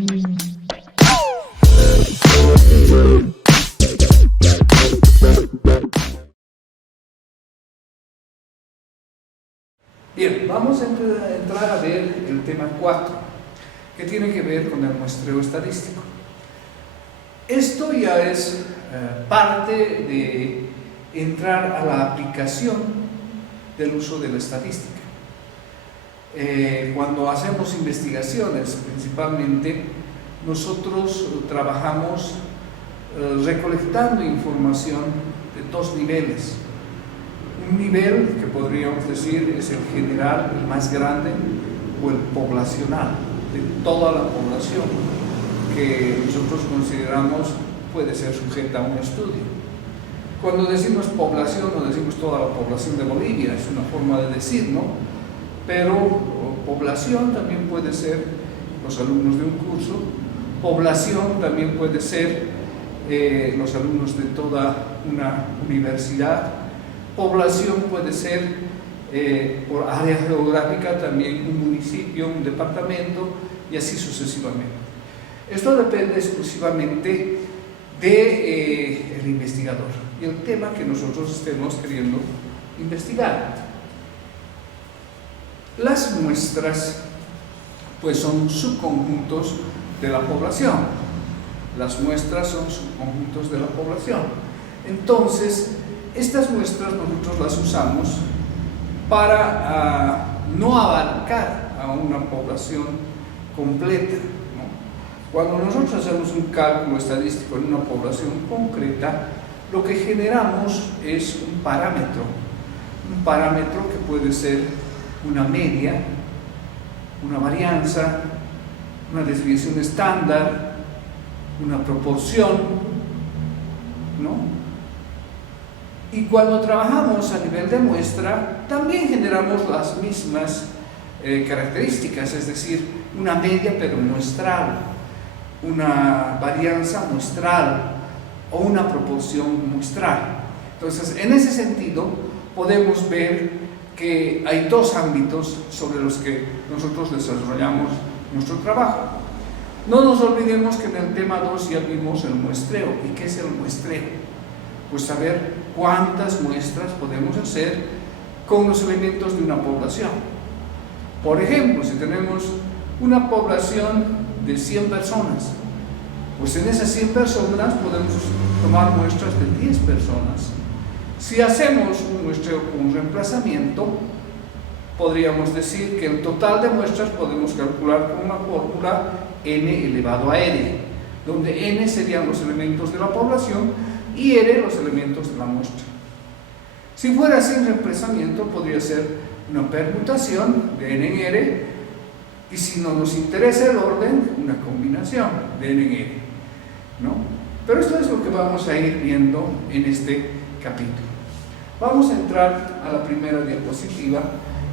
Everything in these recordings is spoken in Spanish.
Bien, vamos a entrar a ver el tema 4, que tiene que ver con el muestreo estadístico. Esto ya es parte de entrar a la aplicación del uso de la estadística. Cuando hacemos investigaciones, principalmente, nosotros trabajamos recolectando información de dos niveles. Un nivel que podríamos decir es el general, el más grande, o el poblacional, de toda la población, que nosotros consideramos puede ser sujeta a un estudio. Cuando decimos población, no decimos toda la población de Bolivia, es una forma de decir, ¿no? Pero población también puede ser los alumnos de un curso, población también puede ser los alumnos de toda una universidad, población puede ser por área geográfica también un municipio, un departamento y así sucesivamente. Esto depende exclusivamente del investigador y el tema que nosotros estemos queriendo investigar. Las muestras pues son subconjuntos de la población. Las muestras son subconjuntos de la población. Entonces, estas muestras nosotros las usamos para no abarcar a una población completa, ¿no? Cuando nosotros hacemos un cálculo estadístico en una población concreta, lo que generamos es un parámetro que puede ser una media, una varianza, una desviación estándar, una proporción, ¿no? Y cuando trabajamos a nivel de muestra, también generamos las mismas características, es decir, una media pero muestral, una varianza muestral o una proporción muestral. Entonces, en ese sentido, podemos ver que hay dos ámbitos sobre los que nosotros desarrollamos nuestro trabajo. No nos olvidemos que en el tema 2 ya vimos el muestreo. ¿Y qué es el muestreo? Pues saber cuántas muestras podemos hacer con los elementos de una población. Por ejemplo, si tenemos una población de 100 personas, pues en esas 100 personas podemos tomar muestras de 10 personas. Si hacemos un muestreo con un reemplazamiento, podríamos decir que el total de muestras podemos calcular con una fórmula n elevado a n, donde n serían los elementos de la población y r los elementos de la muestra. Si fuera sin reemplazamiento, podría ser una permutación de n en r, y si no nos interesa el orden, una combinación de n en r, ¿no? Pero esto es lo que vamos a ir viendo en este capítulo. Vamos a entrar a la primera diapositiva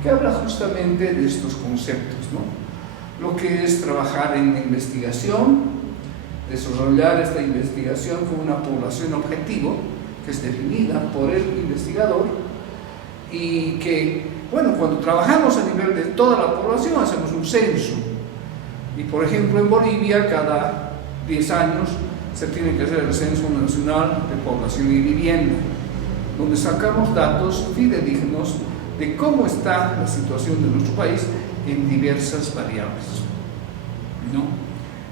que habla justamente de estos conceptos, ¿no? Lo que es trabajar en la investigación, desarrollar esta investigación con una población objetivo que es definida por el investigador y que, bueno, cuando trabajamos a nivel de toda la población hacemos un censo y, por ejemplo, en Bolivia cada 10 años se tiene que hacer el Censo Nacional de Población y Vivienda, donde sacamos datos fidedignos de cómo está la situación de nuestro país en diversas variables, ¿no?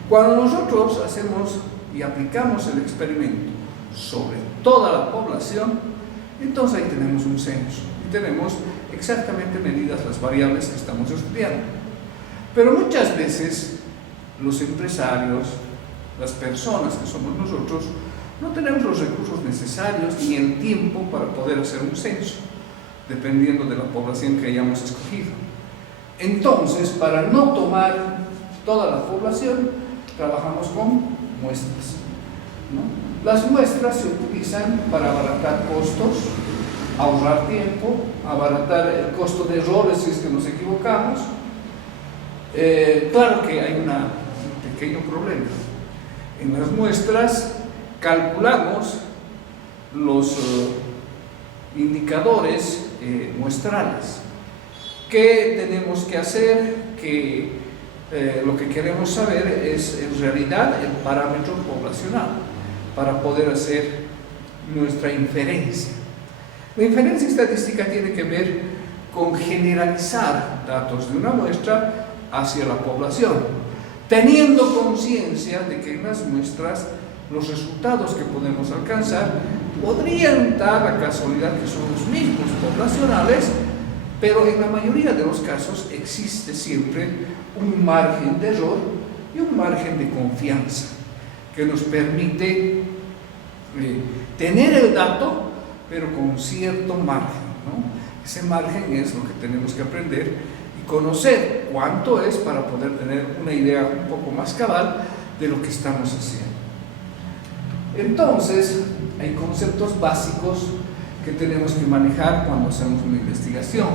Cuando nosotros hacemos y aplicamos el experimento sobre toda la población, entonces ahí tenemos un censo y tenemos exactamente medidas las variables que estamos estudiando. Pero muchas veces los empresarios, las personas que somos nosotros, no tenemos los recursos necesarios ni el tiempo para poder hacer un censo, dependiendo de la población que hayamos escogido. Entonces, para no tomar toda la población, trabajamos con muestras, ¿no? Las muestras se utilizan para abaratar costos, ahorrar tiempo, abaratar el costo de errores si es que nos equivocamos. Claro que hay un pequeño problema. En las muestras calculamos los indicadores muestrales. ¿Qué tenemos que hacer? Que lo que queremos saber es en realidad el parámetro poblacional para poder hacer nuestra inferencia. La inferencia estadística tiene que ver con generalizar datos de una muestra hacia la población, teniendo conciencia de que en las muestras los resultados que podemos alcanzar podrían dar la casualidad que son los mismos poblacionales, pero en la mayoría de los casos existe siempre un margen de error y un margen de confianza que nos permite tener el dato, pero con cierto margen, ¿no? Ese margen es lo que tenemos que aprender y conocer cuánto es para poder tener una idea un poco más cabal de lo que estamos haciendo. Entonces, hay conceptos básicos que tenemos que manejar cuando hacemos una investigación.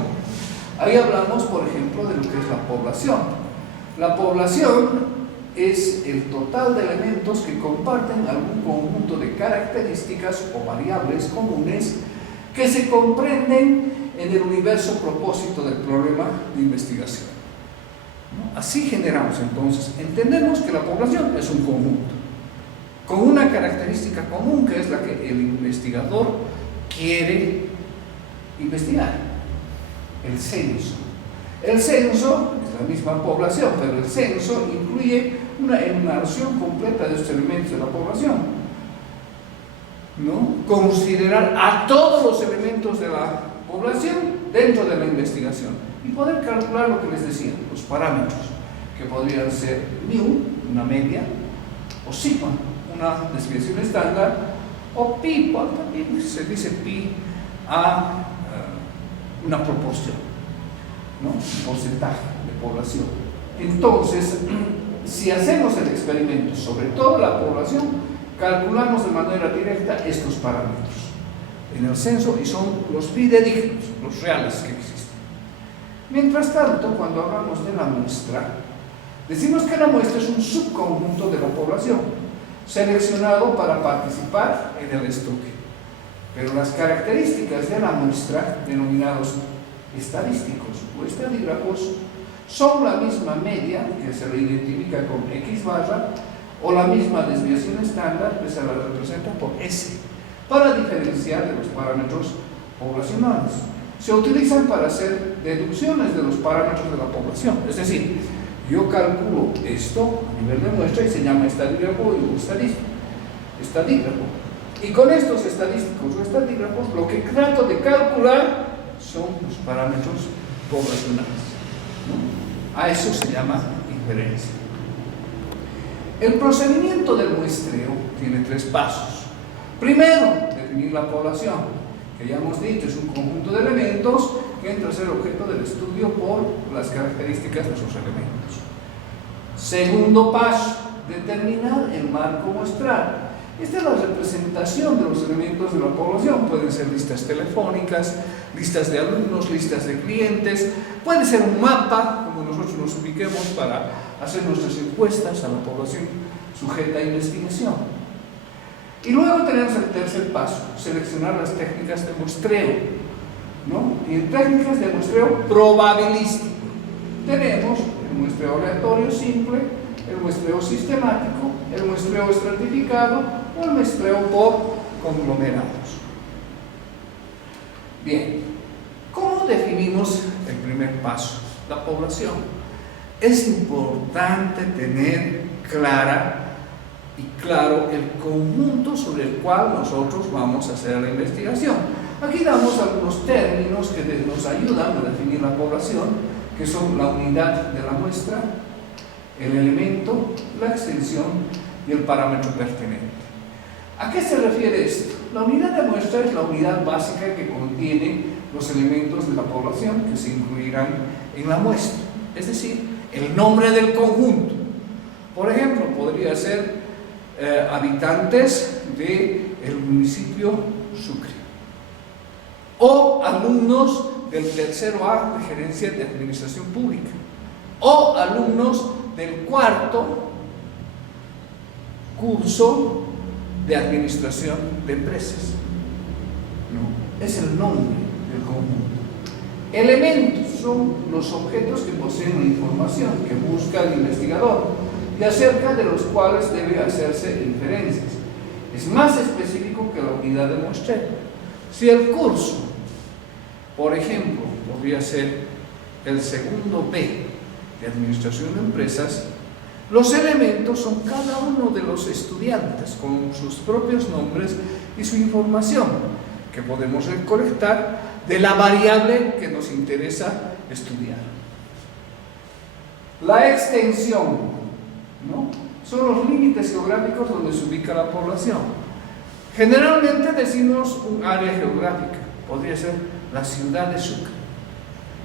Ahí hablamos, por ejemplo, de lo que es la población. La población es el total de elementos que comparten algún conjunto de características o variables comunes que se comprenden en el universo propósito del problema de investigación. Así generamos entonces, entendemos que la población es un conjunto con una característica común que es la que el investigador quiere investigar: el censo. El censo es la misma población, pero el censo incluye una enumeración completa de estos elementos de la población, ¿no? Considerar a todos los elementos de la población dentro de la investigación y poder calcular lo que les decía, los parámetros, que podrían ser mu, una media, o sigma, una desviación estándar, o pi, también se dice pi a una proporción, ¿no? Un porcentaje de población. Entonces, si hacemos el experimento sobre toda la población, calculamos de manera directa estos parámetros en el censo y son los fidedignos, los reales que existen. Mientras tanto, cuando hablamos de la muestra, decimos que la muestra es un subconjunto de la población seleccionado para participar en el estudio. Pero las características de la muestra, denominados estadísticos o estadígrafos, son la misma media, que se le identifica con X barra, o la misma desviación estándar, que se la representa por S, para diferenciar de los parámetros poblacionales. Se utilizan para hacer deducciones de los parámetros de la población, es decir, yo calculo esto a nivel de muestra y se llama estadígrafo o estadígrafo. Y con estos estadísticos o estadígrafos lo que trato de calcular son los parámetros poblacionales, ¿no? A eso se llama inferencia. El procedimiento del muestreo tiene 3 pasos. Primero, definir la población, que ya hemos dicho es un conjunto de elementos que entra a ser objeto del estudio por las características de sus elementos. Segundo paso, determinar el marco muestral. Esta es la representación de los elementos de la población. Pueden ser listas telefónicas, listas de alumnos, listas de clientes. Puede ser un mapa, como nosotros nos ubiquemos para hacer nuestras encuestas a la población sujeta a investigación. Y luego tenemos el tercer paso, seleccionar las técnicas de muestreo, ¿no? Y en técnicas de muestreo probabilístico tenemos el muestreo aleatorio simple, el muestreo sistemático, el muestreo estratificado o el muestreo por conglomerados. Bien, ¿cómo definimos el primer paso? La población. Es importante tener clara y claro el conjunto sobre el cual nosotros vamos a hacer la investigación. Aquí damos algunos términos que nos ayudan a definir la población, que son la unidad de la muestra, el elemento, la extensión y el parámetro pertinente. ¿A qué se refiere esto? La unidad de muestra es la unidad básica que contiene los elementos de la población que se incluirán en la muestra, es decir, el nombre del conjunto. Por ejemplo, podría ser habitantes del municipio Sucre o alumnos del tercero A de gerencia de administración pública o alumnos del 4º curso de administración de empresas. No, es el nombre del conjunto. Elementos. son los objetos que poseen la información que busca el investigador y acerca de los cuales debe hacerse inferencias. Es más específico que la unidad de muestreo. Si el curso, por ejemplo, podría ser el segundo B de Administración de Empresas, los elementos son cada uno de los estudiantes con sus propios nombres y su información que podemos recolectar de la variable que nos interesa estudiar. La extensión, ¿no?, son los límites geográficos donde se ubica la población. Generalmente decimos un área geográfica, podría ser la ciudad de Sucre,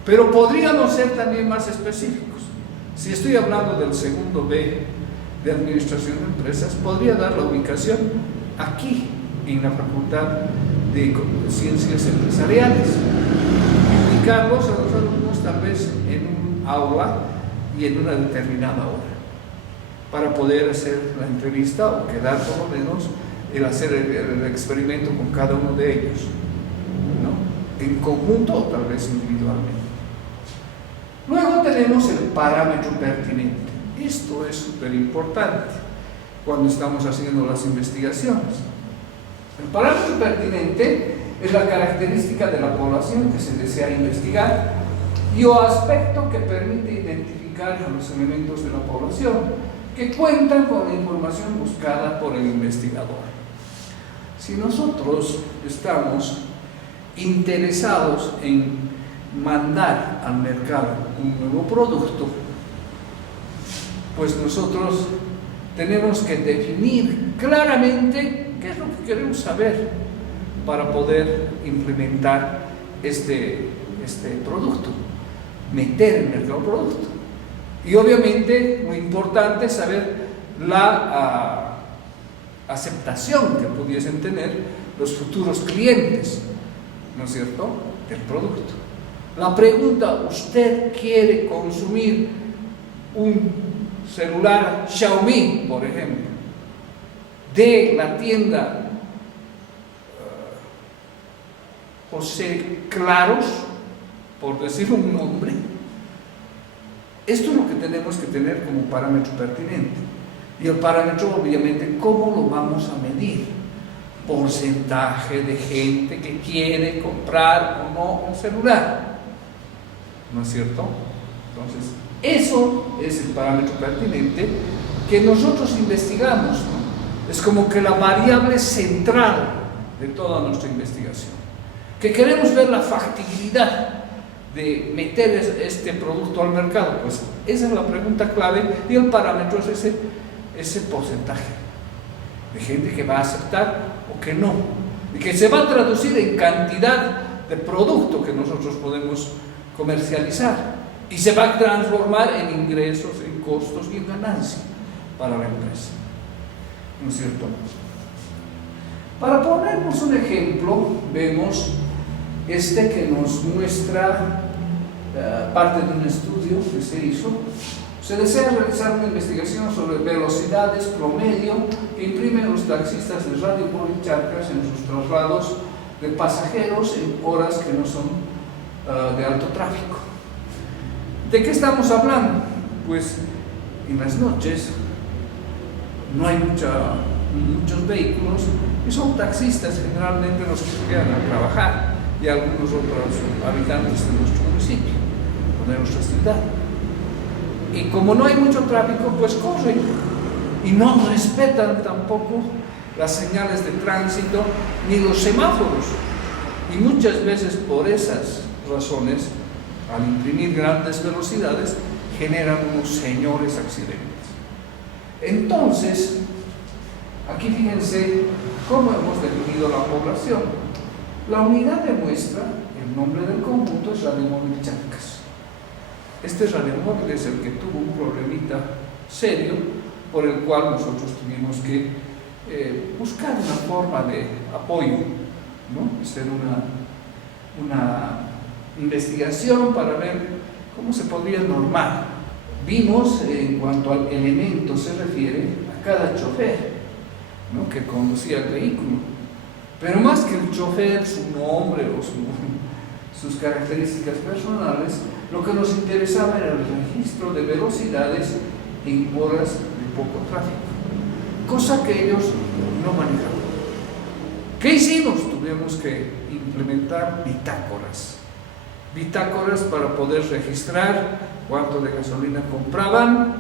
pero podríamos ser también más específicos. Si estoy hablando del segundo B de Administración de Empresas, podría dar la ubicación aquí, en la Facultad de Ciencias Empresariales, indicarlos a los alumnos tal vez en un aula y en una determinada hora, para poder hacer la entrevista o quedar por lo menos el hacer el experimento con cada uno de ellos, ¿no?, en conjunto o tal vez individualmente. Luego tenemos el parámetro pertinente. Esto es súper importante cuando estamos haciendo las investigaciones. El parámetro pertinente es la característica de la población que se desea investigar y o aspecto que permite identificar a los elementos de la población que cuentan con la información buscada por el investigador. Si nosotros estamos interesados en mandar al mercado un nuevo producto, pues nosotros tenemos que definir claramente qué es lo que queremos saber para poder implementar este producto, meter en el mercado el producto. Y obviamente lo importante es saber la aceptación que pudiesen tener los futuros clientes, ¿no es cierto?, del producto. La pregunta: ¿usted quiere consumir un celular Xiaomi, por ejemplo, de la tienda José Claros, por decir un nombre? Esto es lo que tenemos que tener como parámetro pertinente. Y el parámetro, obviamente, ¿cómo lo vamos a medir? Porcentaje de gente que quiere comprar o no un celular, ¿no es cierto? Entonces, eso es el parámetro pertinente que nosotros investigamos, ¿no? Es como que la variable central de toda nuestra investigación, que queremos ver la factibilidad de meter este producto al mercado. Pues esa es la pregunta clave, y el parámetro es ese porcentaje de gente que va a aceptar o que no, y que se va a traducir en cantidad de producto que nosotros podemos comercializar, y se va a transformar en ingresos, en costos y en ganancia para la empresa, ¿no es cierto? Para ponernos un ejemplo, vemos que nos muestra parte de un estudio que se hizo. Se desea realizar una investigación sobre velocidades promedio que imprimen los taxistas de Radio Móvil Charcas en sus traslados de pasajeros en horas que no son de alto tráfico. ¿De qué estamos hablando? Pues en las noches no hay muchos vehículos y son taxistas generalmente los que quedan a trabajar, y algunos otros habitantes de nuestro municipio o de nuestra ciudad. Y como no hay mucho tráfico, pues corren y no respetan tampoco las señales de tránsito ni los semáforos, y muchas veces por esas razones, al imprimir grandes velocidades, generan unos señores accidentes. Entonces, aquí fíjense cómo hemos definido la población. La unidad de muestra, el nombre del conjunto, es Radio Móvil Charcas. Este Radio Móvil es el que tuvo un problemita serio, por el cual nosotros tuvimos que buscar una forma de apoyo, ¿no? Hacer una investigación para ver cómo se podría normar. Vimos, en cuanto al elemento se refiere, a cada chofer, ¿no?, que conducía el vehículo. Pero más que el chofer, su nombre o sus características personales, Lo que nos interesaba era el registro de velocidades en horas de poco tráfico, cosa que ellos no manejaban. ¿Qué hicimos? Tuvimos que implementar bitácoras para poder registrar cuánto de gasolina compraban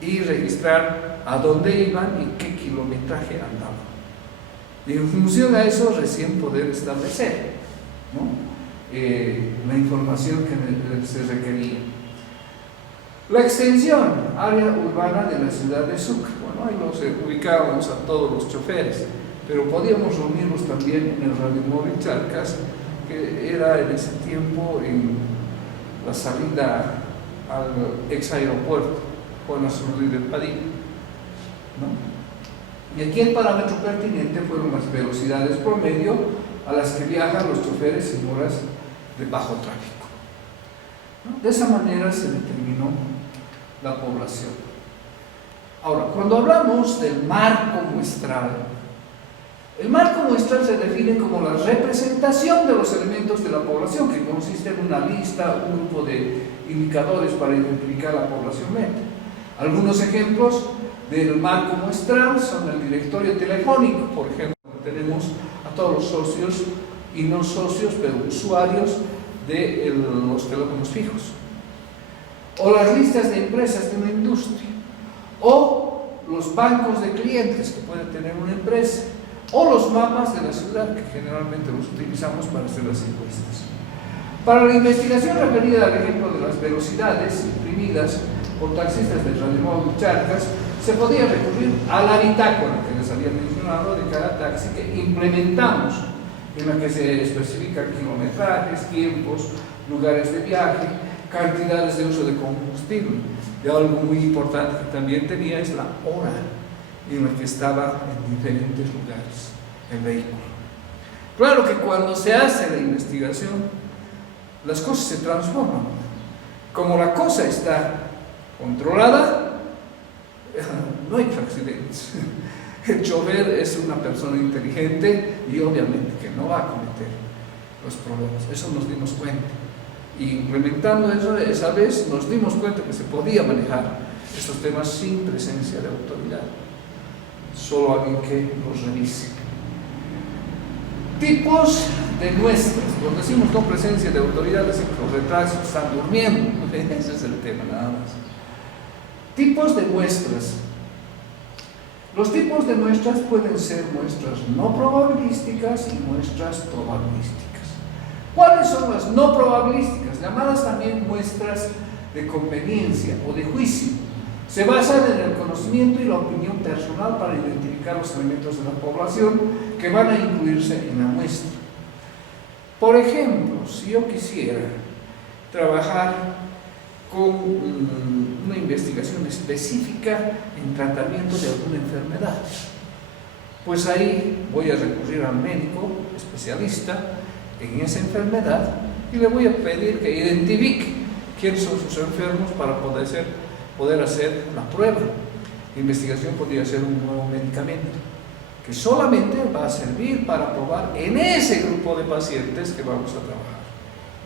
y registrar a dónde iban y qué kilometraje andaban. Y en función a eso recién poder establecer, ¿no?, la información que se requería. La extensión, área urbana de la ciudad de Sucre. Bueno, ahí los ubicábamos a todos los choferes, pero podíamos reunirnos también en el radiomóvil Charcas, que era en ese tiempo en la salida al ex aeropuerto Juan Azurduy del Padilla, ¿no? Y aquí el parámetro pertinente fueron las velocidades promedio a las que viajan los choferes en horas de bajo tráfico, ¿no? De esa manera se determinó la población. Ahora, cuando hablamos del marco muestral, el marco muestral se define como la representación de los elementos de la población, que consiste en una lista, un grupo de indicadores para identificar la población meta. Algunos ejemplos del marco muestral son el directorio telefónico. Por ejemplo, tenemos a todos los socios y no socios, pero usuarios de los teléfonos fijos, o las listas de empresas de una industria, o los bancos de clientes que puede tener una empresa, o los mapas de la ciudad, que generalmente los utilizamos para hacer las encuestas. Para la investigación referida al ejemplo de las velocidades imprimidas por taxistas del radiomóvil Charcas, se podía recurrir a la bitácora que les había mencionado de cada taxi, que implementamos, en la que se especifican kilometrajes, tiempos, lugares de viaje, cantidades de uso de combustible. Y algo muy importante que también tenía es la hora en la que estaba en diferentes lugares el vehículo. Claro que cuando se hace la investigación, las cosas se transforman. Como la cosa está controlada, no hay accidentes. El chofer es una persona inteligente y obviamente que no va a cometer los problemas. Eso nos dimos cuenta. Y implementando eso, esa vez nos dimos cuenta que se podía manejar estos temas sin presencia de autoridad. Solo alguien que los revise. Tipos de muestras. Cuando decimos no presencia de autoridad, decimos que los retrasos están durmiendo. Ese es el tema, nada más. Tipos de muestras. Los tipos de muestras pueden ser muestras no probabilísticas y muestras probabilísticas. ¿Cuáles son las no probabilísticas? Llamadas también muestras de conveniencia o de juicio. Se basan en el conocimiento y la opinión personal para identificar los elementos de la población que van a incluirse en la muestra. Por ejemplo, si yo quisiera trabajar con una investigación específica en tratamiento de alguna enfermedad, pues ahí voy a recurrir al médico especialista en esa enfermedad y le voy a pedir que identifique quiénes son sus enfermos para poder hacer la prueba. La investigación podría ser un nuevo medicamento que solamente va a servir para probar en ese grupo de pacientes que vamos a trabajar.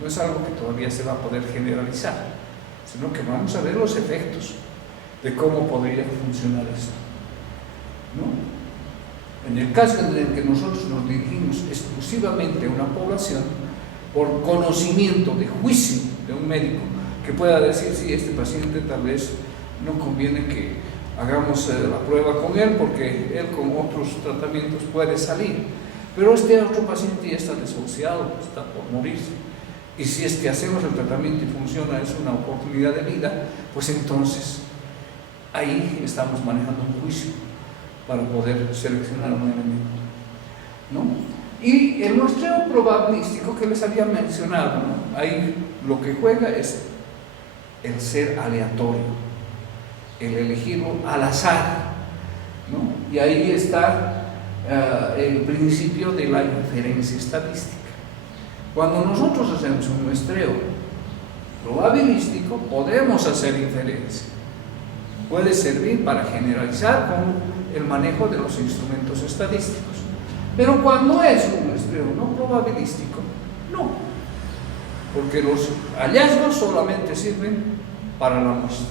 No es algo que todavía se va a poder generalizar, sino que vamos a ver los efectos de cómo podría funcionar esto, ¿no? En el caso en el que nosotros nos dirigimos exclusivamente a una población, por conocimiento de juicio de un médico, que pueda decir, sí, este paciente tal vez no conviene que hagamos la prueba con él, porque él con otros tratamientos puede salir, pero este otro paciente ya está desahuciado, está por morirse. Y si es que hacemos el tratamiento y funciona, es una oportunidad de vida, pues entonces ahí estamos manejando un juicio para poder seleccionar un elemento, ¿no? Y el muestreo probabilístico que les había mencionado, ¿no? Ahí lo que juega es el ser aleatorio, el elegirlo al azar, ¿no? Y ahí está el principio de la inferencia estadística. Cuando nosotros hacemos un muestreo probabilístico, podemos hacer inferencia. Puede servir para generalizar con el manejo de los instrumentos estadísticos. Pero cuando es un muestreo no probabilístico, no. porque los hallazgos solamente sirven para la muestra,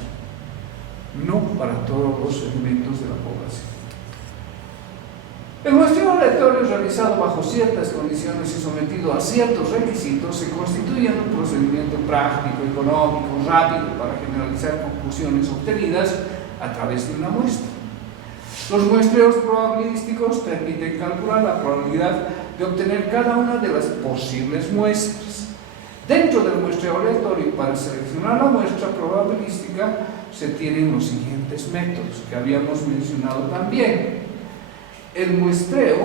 no para todos los elementos de la población. El muestreo aleatorio realizado bajo ciertas condiciones y sometido a ciertos requisitos se constituye en un procedimiento práctico, económico, rápido para generalizar conclusiones obtenidas a través de una muestra. Los muestreos probabilísticos permiten calcular la probabilidad de obtener cada una de las posibles muestras. Dentro del muestreo aleatorio, para seleccionar la muestra probabilística, se tienen los siguientes métodos que habíamos mencionado también. El muestreo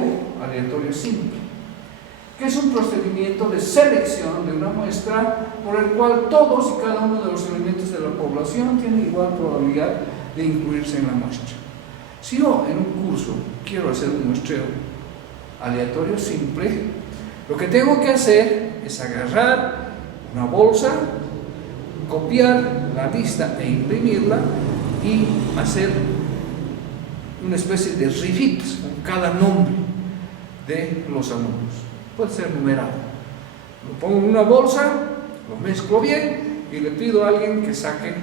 aleatorio simple, que es un procedimiento de selección de una muestra por el cual todos y cada uno de los elementos de la población tienen igual probabilidad de incluirse en la muestra. Si yo en un curso quiero hacer un muestreo aleatorio simple, lo que tengo que hacer es agarrar una bolsa, copiar la lista e imprimirla y hacer una especie de rifitos con cada nombre de los alumnos. Puede ser numerado. Lo pongo en una bolsa, lo mezclo bien y le pido a alguien que saque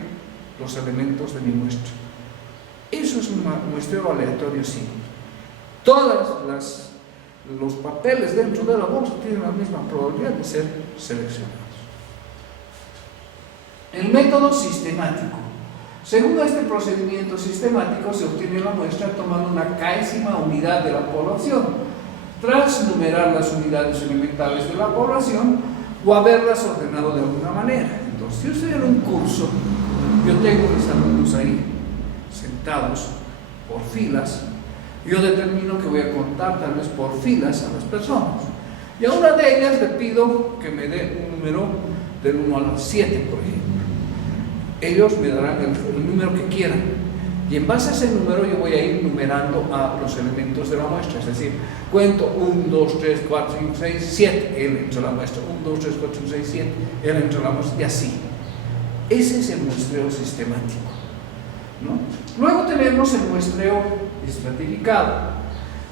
los elementos de mi muestra. Eso es un muestreo aleatorio simple. Todos los papeles dentro de la bolsa tienen la misma probabilidad de ser seleccionados. El método sistemático. Según este procedimiento sistemático se obtiene la muestra tomando una késima unidad de la población, tras numerar las unidades elementales de la población o haberlas ordenado de alguna manera. Entonces, si yo estoy en un curso, yo tengo mis alumnos ahí, sentados por filas, yo determino que voy a contar tal vez por filas a las personas. Y a una de ellas le pido que me dé un número del 1 al 7, por ejemplo. Ellos me darán el número que quieran y en base a ese número yo voy a ir numerando a los elementos de la muestra, es decir, cuento 1, 2, 3, 4, 5, 6, 7, él entra a la muestra, 1, 2, 3, 4, 5, 6, 7, él entra a la muestra y así. Ese es el muestreo sistemático, ¿no? Luego tenemos el muestreo estratificado.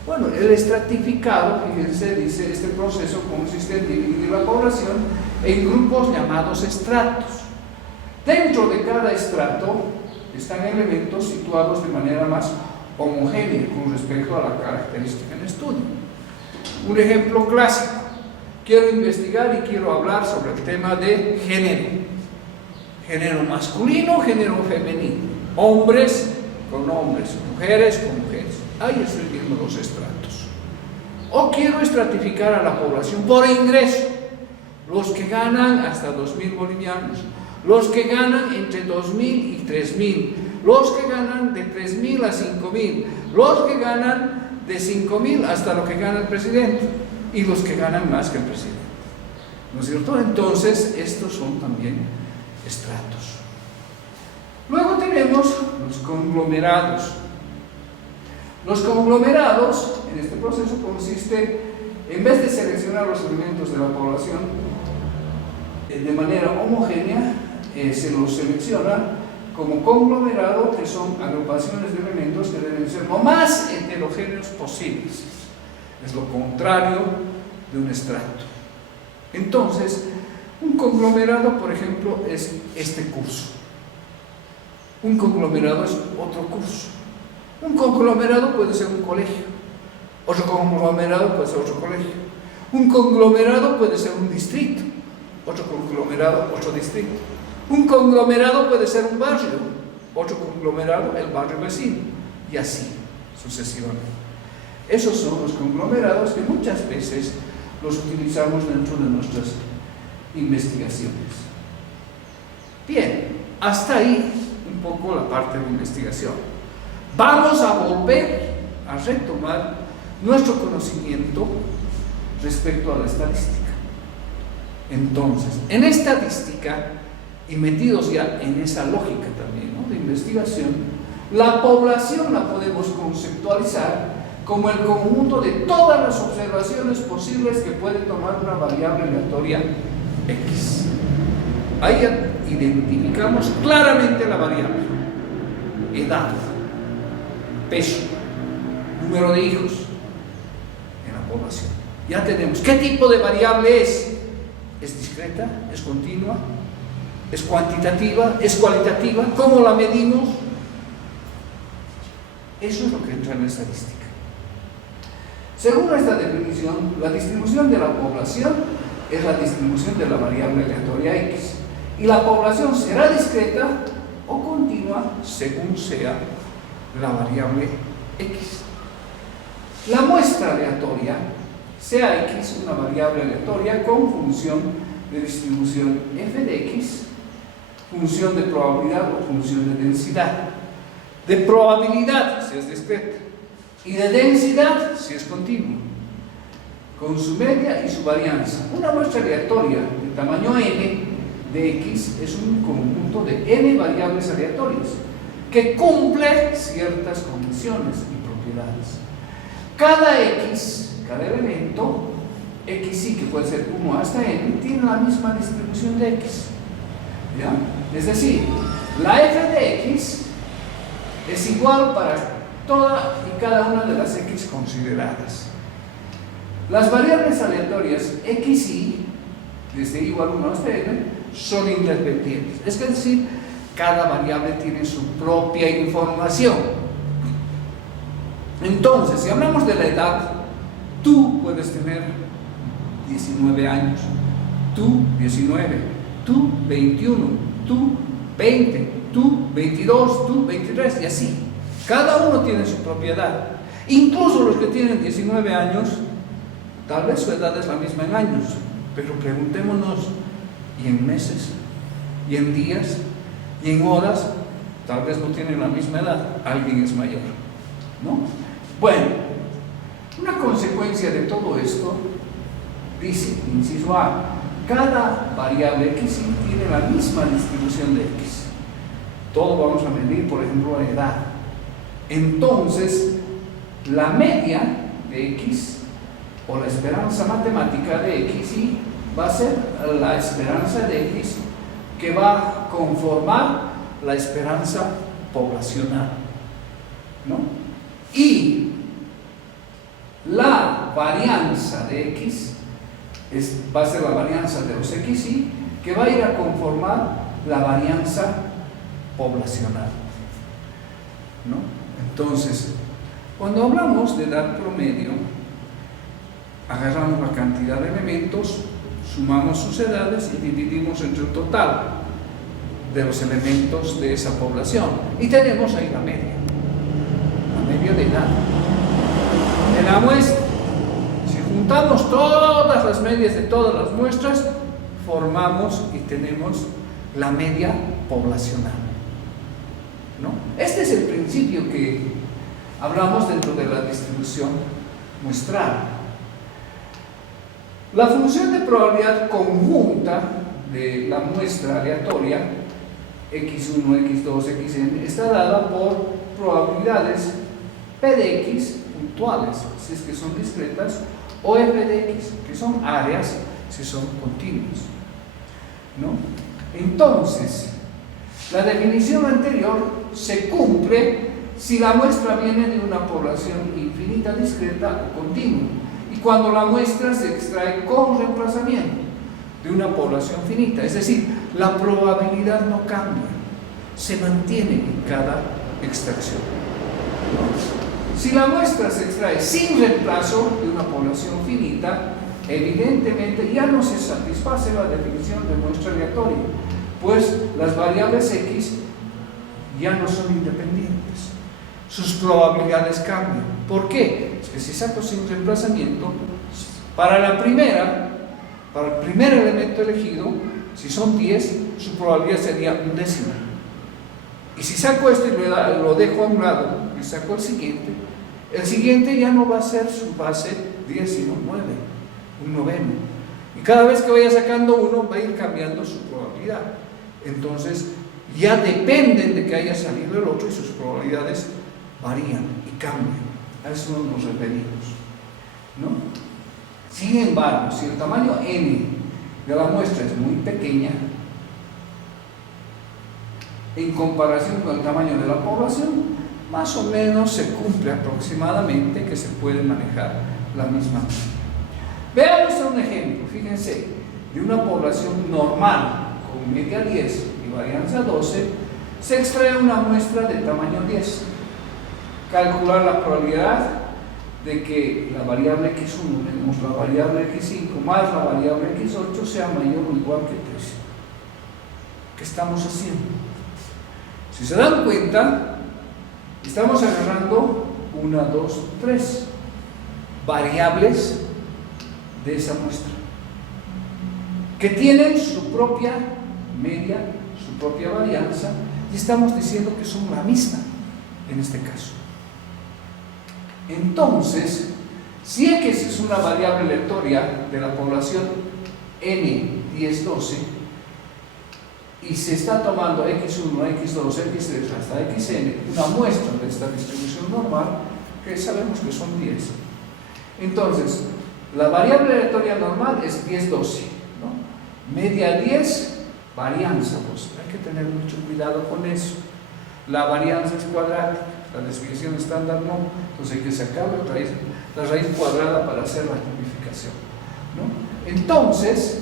Bueno, el estratificado, fíjense, dice, este proceso consiste en dividir la población en grupos llamados estratos. Dentro de cada estrato están elementos situados de manera más homogénea con respecto a la característica en estudio. Un ejemplo clásico: quiero investigar y quiero hablar sobre el tema de género masculino, género femenino, hombres con hombres, mujeres con mujeres. Ahí estoy viendo los estratos. O quiero estratificar a la población por ingreso: los que ganan hasta 2.000 bolivianos, los que ganan entre 2.000 y 3.000, los que ganan de 3.000 a 5.000, los que ganan de 5.000 hasta lo que gana el presidente y los que ganan más que el presidente. ¿No es cierto? Entonces, estos son también estratos. Luego tenemos los conglomerados. Los conglomerados, en este proceso consiste, en vez de seleccionar los elementos de la población de manera homogénea, se los selecciona como conglomerado, que son agrupaciones de elementos que deben ser lo más heterogéneos posibles. Es lo contrario de un estrato. Entonces, un conglomerado, por ejemplo, es este curso. Un conglomerado es otro curso. Un conglomerado puede ser un colegio. Otro conglomerado puede ser otro colegio. Un conglomerado puede ser un distrito. Otro conglomerado, otro distrito. Un conglomerado puede ser un barrio, otro conglomerado, el barrio vecino, y así sucesivamente. Esos son los conglomerados que muchas veces los utilizamos dentro de nuestras investigaciones. Bien, hasta ahí un poco la parte de investigación. Vamos a volver a retomar nuestro conocimiento respecto a la estadística. Entonces, en estadística, y metidos ya en esa lógica también, ¿no?, de investigación, la población la podemos conceptualizar como el conjunto de todas las observaciones posibles que puede tomar una variable aleatoria X. Ahí identificamos claramente la variable: edad, peso, número de hijos en la población. Ya tenemos qué tipo de variable es. ¿Es discreta? ¿Es continua? ¿Es cuantitativa? ¿Es cualitativa? ¿Cómo la medimos? Eso es lo que entra en la estadística. Según esta definición, la distribución de la población es la distribución de la variable aleatoria X, y la población será discreta o continua según sea la variable X. La muestra aleatoria, sea X una variable aleatoria con función de distribución f de X, función de probabilidad o función de densidad. De probabilidad si es discreta y de densidad si es continua, con su media y su varianza. Una muestra aleatoria de tamaño n de X es un conjunto de n variables aleatorias que cumple ciertas condiciones y propiedades. Cada X, cada elemento, XY, que puede ser 1 hasta n, tiene la misma distribución de X. ¿Ya? Es decir, la f de X es igual para toda y cada una de las X consideradas. Las variables aleatorias X y, desde igual 1 hasta n, son independientes. Es decir, cada variable tiene su propia información. Entonces, si hablamos de la edad, tú puedes tener 19 años, tú 19, tú 21, tú 20, tú 22, tú 23 y así. Cada uno tiene su propia edad. Incluso los que tienen 19 años, tal vez su edad es la misma en años, pero preguntémonos, ¿y en meses? ¿Y en días? ¿Y en horas? Tal vez no tienen la misma edad, alguien es mayor, ¿no? Bueno, una consecuencia de todo esto dice, inciso A, cada variable X tiene la misma distribución de X. Todo vamos a medir, por ejemplo, la edad. Entonces, la media de X o la esperanza matemática de X va a ser la esperanza de X que va a conformar la esperanza poblacional, ¿no? Y la varianza de X va a ser la varianza de los XY que va a ir a conformar la varianza poblacional, ¿no? Entonces, cuando hablamos de edad promedio, agarramos la cantidad de elementos, sumamos sus edades y dividimos entre el total de los elementos de esa población y tenemos ahí la media de edad de la muestra. Si juntamos todas las medias de todas las muestras, formamos y tenemos la media poblacional, ¿no? Este es el principio que hablamos dentro de la distribución muestral. La función de probabilidad conjunta de la muestra aleatoria x1, x2, xn está dada por probabilidades p de x puntuales, si es que son discretas, o f de x, que son áreas, si son continuas, ¿no? Entonces, la definición anterior se cumple si la muestra viene de una población infinita, discreta o continua, y cuando la muestra se extrae con reemplazamiento de una población finita, es decir, la probabilidad no cambia, se mantiene en cada extracción, ¿no? Si la muestra se extrae sin reemplazo de una población finita, evidentemente ya no se satisface la definición de muestra aleatoria, pues las variables X ya no son independientes, sus probabilidades cambian. ¿Por qué? Es que si saco sin reemplazamiento, para el primer elemento elegido, si son 10, su probabilidad sería 1/10. Y si saco este y lo dejo a un lado y saco el siguiente ya no va a ser su base 10, sino 9, un noveno. Y cada vez que vaya sacando uno, va a ir cambiando su probabilidad. Entonces, ya dependen de que haya salido el otro y sus probabilidades varían y cambian. A eso nos referimos, ¿no? Sin embargo, si el tamaño n de la muestra es muy pequeña, en comparación con el tamaño de la población, más o menos se cumple aproximadamente que se puede manejar la misma. Veamos un ejemplo. Fíjense, de una población normal con media 10 y varianza 12, se extrae una muestra de tamaño 10. Calcular la probabilidad de que la variable x1 menos la variable x5 más la variable x8 sea mayor o igual que 13. ¿Qué estamos haciendo? Si se dan cuenta, estamos agarrando 1, 2, 3 variables de esa muestra que tienen su propia media, su propia varianza, y estamos diciendo que son la misma en este caso. Entonces, si x es una variable aleatoria de la población n 10, 12 y se está tomando x1, x2, x3 hasta xn, una muestra de esta distribución normal, que sabemos que son 10. Entonces, la variable aleatoria normal es 10, 12, ¿no? Media 10, varianza 12. Hay que tener mucho cuidado con eso. La varianza es cuadrática, la desviación estándar no, entonces hay que sacar la raíz cuadrada para hacer la simplificación, ¿no? Entonces,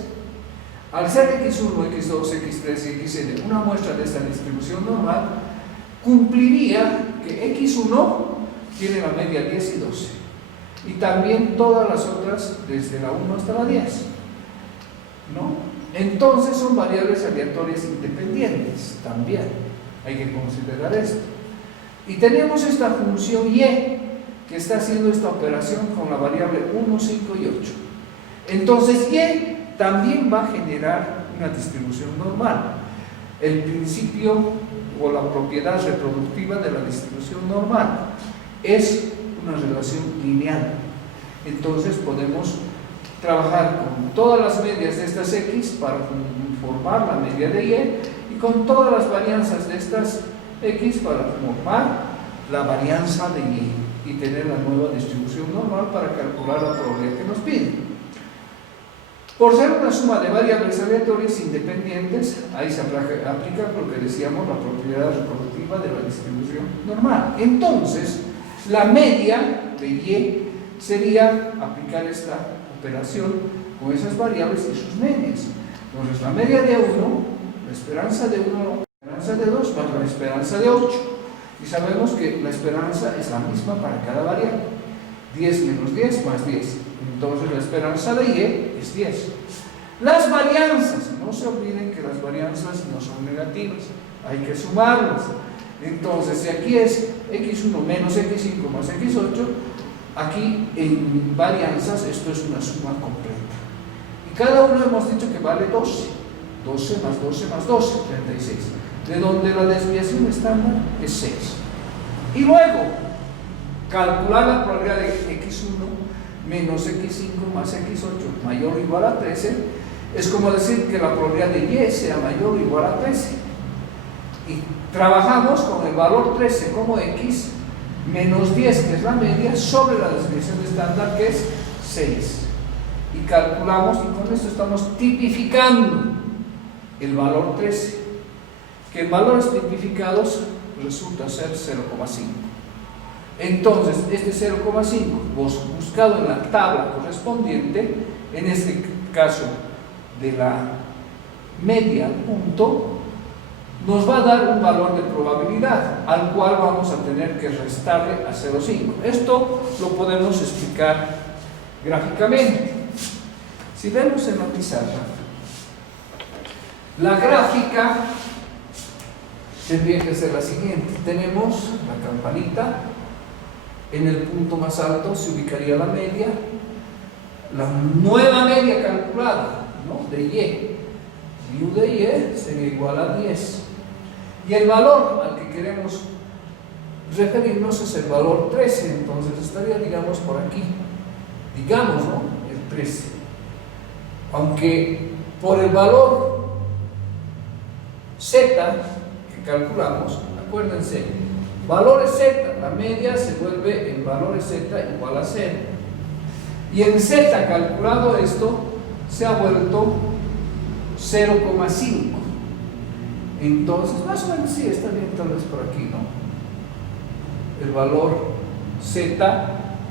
al ser x1, x2, x3 y xn una muestra de esta distribución normal, cumpliría que x1 tiene la media 10 y 12, y también todas las otras desde la 1 hasta la 10, ¿no? Entonces son variables aleatorias independientes también. Hay que considerar esto. Y tenemos esta función y que está haciendo esta operación con la variable 1, 5 y 8. Entonces y también va a generar una distribución normal. El principio o la propiedad reproductiva de la distribución normal es una relación lineal. Entonces podemos trabajar con todas las medias de estas x para formar la media de y con todas las varianzas de estas x para formar la varianza de y tener la nueva distribución normal para calcular la probabilidad que nos piden. Por ser una suma de variables aleatorias independientes, ahí se aplica lo que decíamos, la propiedad reproductiva de la distribución normal. Entonces, la media de y sería aplicar esta operación con esas variables y sus medias. Entonces, la media de 1, la esperanza de 1, la esperanza de 2 más la esperanza de 8. Y sabemos que la esperanza es la misma para cada variable. 10 menos 10 más 10. Entonces la esperanza de y es 10. Las varianzas, no se olviden que las varianzas no son negativas, hay que sumarlas. Entonces, si aquí es x1 menos x5 más x8, aquí en varianzas esto es una suma completa. Y cada uno hemos dicho que vale 12. 12 más 12 más 12, 36. De donde la desviación estándar es 6. Y luego, calcular la probabilidad de x1 menos x5 más x8 mayor o igual a 13 es como decir que la probabilidad de y sea mayor o igual a 13. Y trabajamos con el valor 13 como x menos 10, que es la media, sobre la desviación estándar, que es 6. Y calculamos, y con esto estamos tipificando el valor 13, que en valores tipificados resulta ser 0,5. Entonces, este 0,5 buscado en la tabla correspondiente, en este caso de la media punto, nos va a dar un valor de probabilidad al cual vamos a tener que restarle a 0,5. Esto lo podemos explicar gráficamente. Si vemos en la pizarra, la gráfica tendría que ser la siguiente. Tenemos la campanita, en el punto más alto se ubicaría la media, la nueva media calculada, ¿no?, de y. U de y sería igual a 10. Y el valor al que queremos referirnos es el valor 13, entonces estaría, digamos, por aquí. Digamos, ¿no?, el 13. Aunque por el valor z que calculamos, acuérdense, valores z, la media se vuelve en valores z igual a 0. Y en z calculado esto se ha vuelto 0,5. Entonces, más o menos sí, está bien, tal vez por aquí, ¿no? El valor z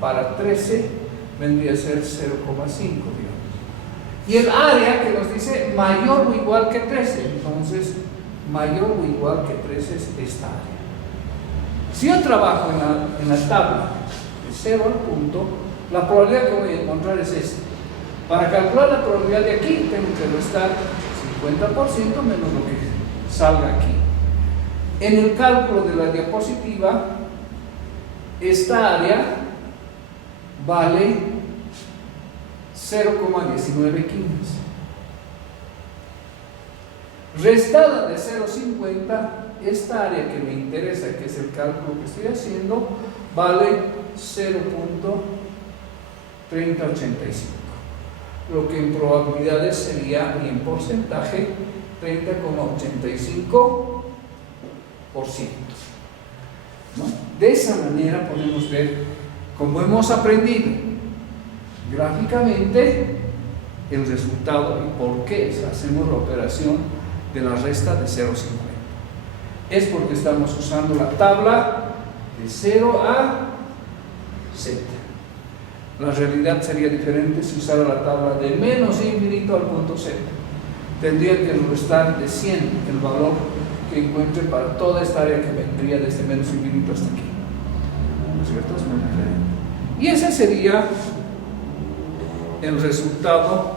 para 13 vendría a ser 0,5, digamos. Y el área que nos dice mayor o igual que 13. Entonces, mayor o igual que 13 es esta área. Si yo trabajo en la tabla de 0 al punto, la probabilidad que voy a encontrar es esta. Para calcular la probabilidad de aquí, tengo que restar 50% menos lo que salga aquí. En el cálculo de la diapositiva, esta área vale 0,1915. Restada de 0,50, esta área que me interesa, que es el cálculo que estoy haciendo, vale 0.3085. Lo que en probabilidades sería, y en porcentaje, 30,85%. ¿No? De esa manera podemos ver, como hemos aprendido gráficamente, el resultado y por qué hacemos la operación de la resta de 0,50. Es porque estamos usando la tabla de 0 a z. La realidad sería diferente si usara la tabla de menos infinito al punto z. Tendría que restar de 100 el valor que encuentre para toda esta área que vendría desde menos infinito hasta aquí. ¿No es cierto? Es muy diferente. Y ese sería el resultado